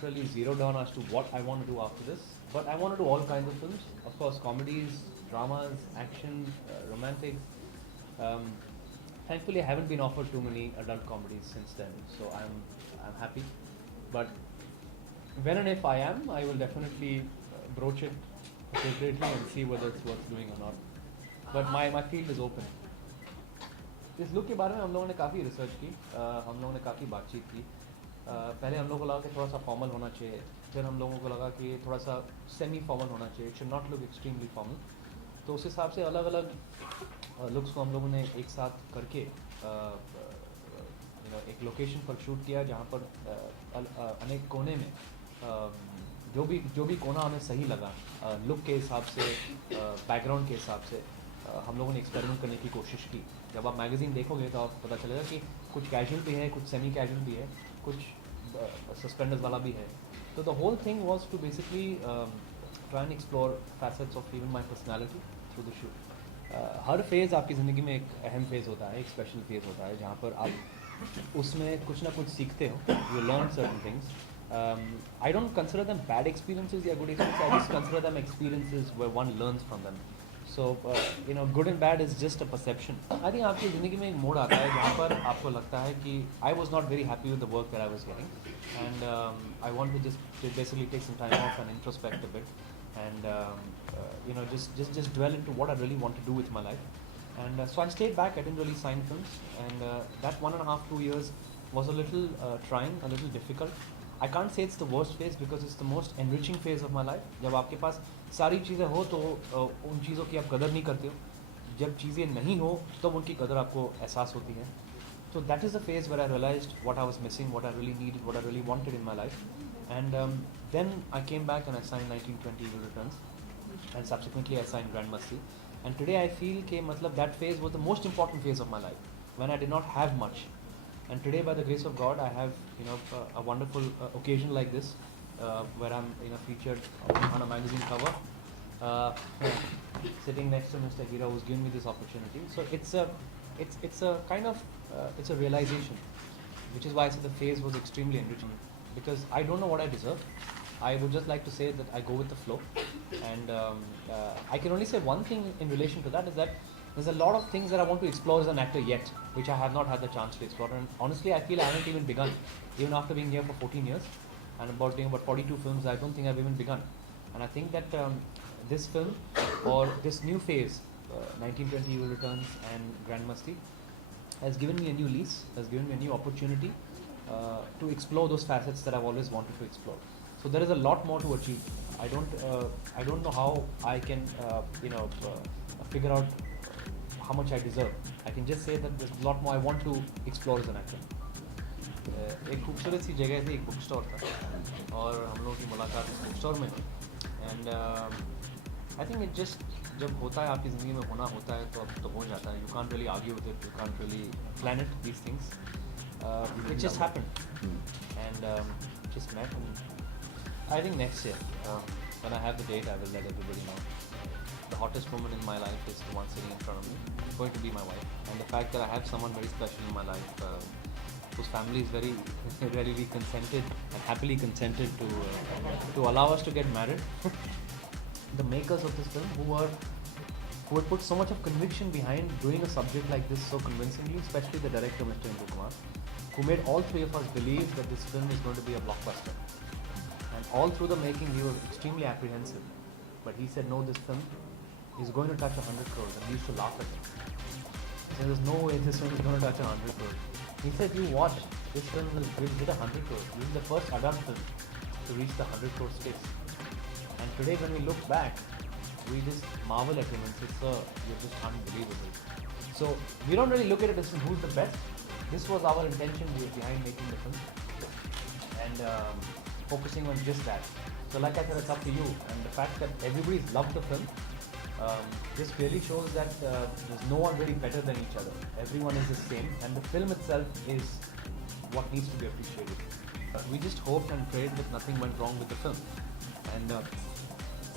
not really zeroed down as to what I want to do after this, but I want to do all kinds of films. Of course, comedies, dramas, action, romantics. Um, Thankfully, I haven't been offered too many adult comedies since then, so I'm happy. But when and if I am, I will definitely broach it appropriately and see whether it's worth doing or not. But my field is open. इस look के बारे में हम लोगों ने काफ़ी research की, हम लोगों ने काफ़ी बातचीत की. पहले हम लोगों को लगा कि थोड़ा सा फॉर्मल होना चाहिए, फिर हम लोगों को लगा कि थोड़ा सा सेमी फॉर्मल होना चाहिए, it should not look extremely formal. तो उस हिसाब से अलग अलग लुक्स को हम लोगों ने एक साथ करके एक लोकेशन पर शूट किया जहाँ पर अनेक कोने में जो भी कोना हमें सही लगा लुक के हिसाब से, बैकग्राउंड के हिसाब से, हम लोगों ने एक्सपेरिमेंट करने की कोशिश की. जब आप मैगज़ीन देखोगे तो आपको पता चलेगा कि कुछ कैजुअल भी है, कुछ सेमी कैजुअल भी है, कुछ सस्पेंडर्स वाला भी है. तो the whole thing was to basically try and explore facets of even my personality through the shoot. हर फेज़ आपकी ज़िंदगी में एक अहम फेज़ होता है, एक स्पेशल फेज़ होता है जहाँ पर आप उसमें कुछ ना कुछ सीखते हो. You learn certain things. I don't consider them bad experiences or good experiences. I just consider them experiences where one learns from them. So, good and bad is just a perception. I think आपकी ज़िंदगी में एक मोड़ आता है जहाँ पर आपको लगता है कि I was not very happy with the work that I was getting, and I want to just basically take some time off and introspect a bit, and just dwell into what I really want to do with my life. And so I stayed back. I didn't really sign films, and that 1.5-2 years was a little trying, a little difficult. I can't say it's the worst phase because it's the most enriching phase of my life. जब आपके पास सारी चीज़ें हो तो उन चीज़ों की आप कदर नहीं करते हो. जब चीज़ें नहीं हो तब उनकी कदर आपको एहसास होती है. So that is the phase where I realized what I was missing, what I really needed, what I really wanted in my life. And then I came back and I signed 1920 Evil Returns, and subsequently I signed Grand Masti. And today I feel कि मतलब that phase was the most important phase of my life when I did not have much. And today, by the grace of God, I have a wonderful occasion like this, where I'm featured on a magazine cover, sitting next to Mr. Hira, who's given me this opportunity. So it's a kind of it's a realization, which is why I said the phase was extremely enriching, because I don't know what I deserve. I would just like to say that I go with the flow, and I can only say one thing in relation to that, is that there's a lot of things that I want to explore as an actor yet, which I have not had the chance to explore. And honestly, I feel I haven't even begun. Even after being here for 14 years and doing about 42 films, I don't think I've even begun. And I think that this film, or this new phase, 1920 Evil Returns and Grand Masti, has given me a new lease, has given me a new opportunity to explore those facets that I've always wanted to explore. So there is a lot more to achieve. I don't know how I can figure out how much I deserve. I can just say that there's a lot more I want to explore as an actor. एक खूबसूरत सी जगह थी, एक book store था, और हम लोगों की मुलाकात इस बुक स्टोर में हुई. And I think it just, जब होता है आपकी ज़िंदगी में होना होता है तो अब तो हो जाता है. You can't really argue with it, you can't really plan it, these things. It just happened, and just met. And I think next year, when I have the date, I will let everybody know. The hottest woman in my life is the one sitting in front of me. It's going to be my wife. And the fact that I have someone very special in my life, whose family is very, very consented and happily consented to allow us to get married. The makers of this film, who had put so much of conviction behind doing a subject like this so convincingly, especially the director, Mr. Indu Kumar, who made all three of us believe that this film is going to be a blockbuster. And all through the making, we were extremely apprehensive. But he said, no, this film is going to touch 100 crores. And we used to laugh at him. He said, there's no way this film is going to touch 100 crores. He said, you watch, this film will hit 100 crores. This is the first adult film to reach the 100 crore space. And today, when we look back, we just marvel at him and say, sir, you're just unbelievable. So we don't really look at it as who's the best. This was our intention behind making the film. And focusing on just that. So like I said, it's up to you. And the fact that everybody's loved the film, this really shows that there's no one really better than each other. Everyone is the same, and the film itself is what needs to be appreciated. We just hoped and prayed that nothing went wrong with the film. And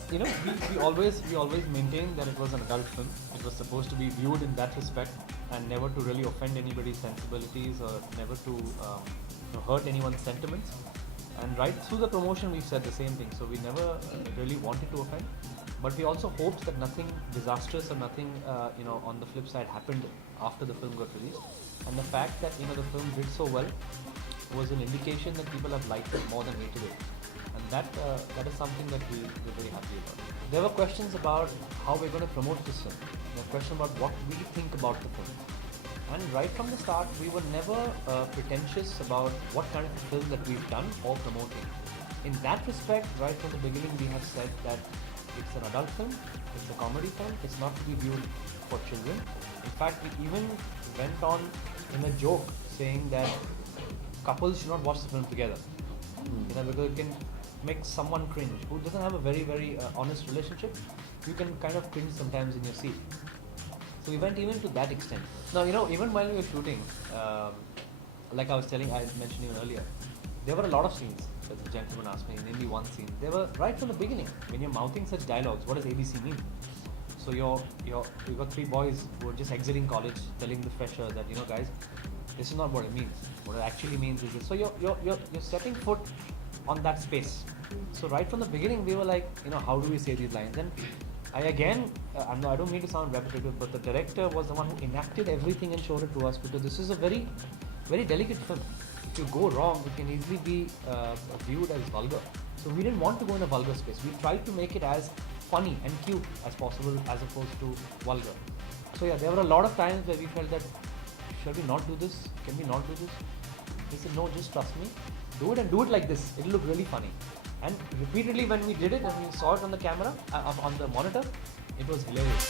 we always maintained that it was an adult film. It was supposed to be viewed in that respect, and never to really offend anybody's sensibilities, or never to hurt anyone's sentiments. And right through the promotion, we said the same thing. So we never really wanted to offend, but we also hoped that nothing disastrous or nothing, on the flip side happened after the film got released. And the fact that the film did so well was an indication that people have liked it more than hated it, and that is something that we're very happy about. There were questions about how we're going to promote this film. There were questions about what we think about the film. And right from the start, we were never pretentious about what kind of film that we've done or promoting. In that respect, right from the beginning, we have said that it's an adult film, it's a comedy film, it's not to be viewed for children. In fact, we even went on in a joke saying that couples should not watch the film together. Because it can make someone cringe who doesn't have a very, very honest relationship. You can kind of cringe sometimes in your seat. So we went even to that extent. Now, even while we were shooting, like I mentioned even earlier, there were a lot of scenes that the gentleman asked me, namely one scene. They were right from the beginning. When you're mouthing such dialogues, what does ABC mean? So you've got three boys who are just exiting college, telling the fresher that, guys, this is not what it means. What it actually means is this. So you're setting foot on that space. So right from the beginning, we were like, how do we say these lines? And I don't mean to sound repetitive, but the director was the one who enacted everything and showed it to us, because this is a very, very delicate film. If you go wrong, it can easily be viewed as vulgar. So we didn't want to go in a vulgar space. We tried to make it as funny and cute as possible, as opposed to vulgar. So yeah, there were a lot of times where we felt that, shall we not do this? Can we not do this? He said, no, just trust me. Do it, and do it like this. It'll look really funny. And repeatedly when we did it and we saw it on the camera, on the monitor, it was hilarious.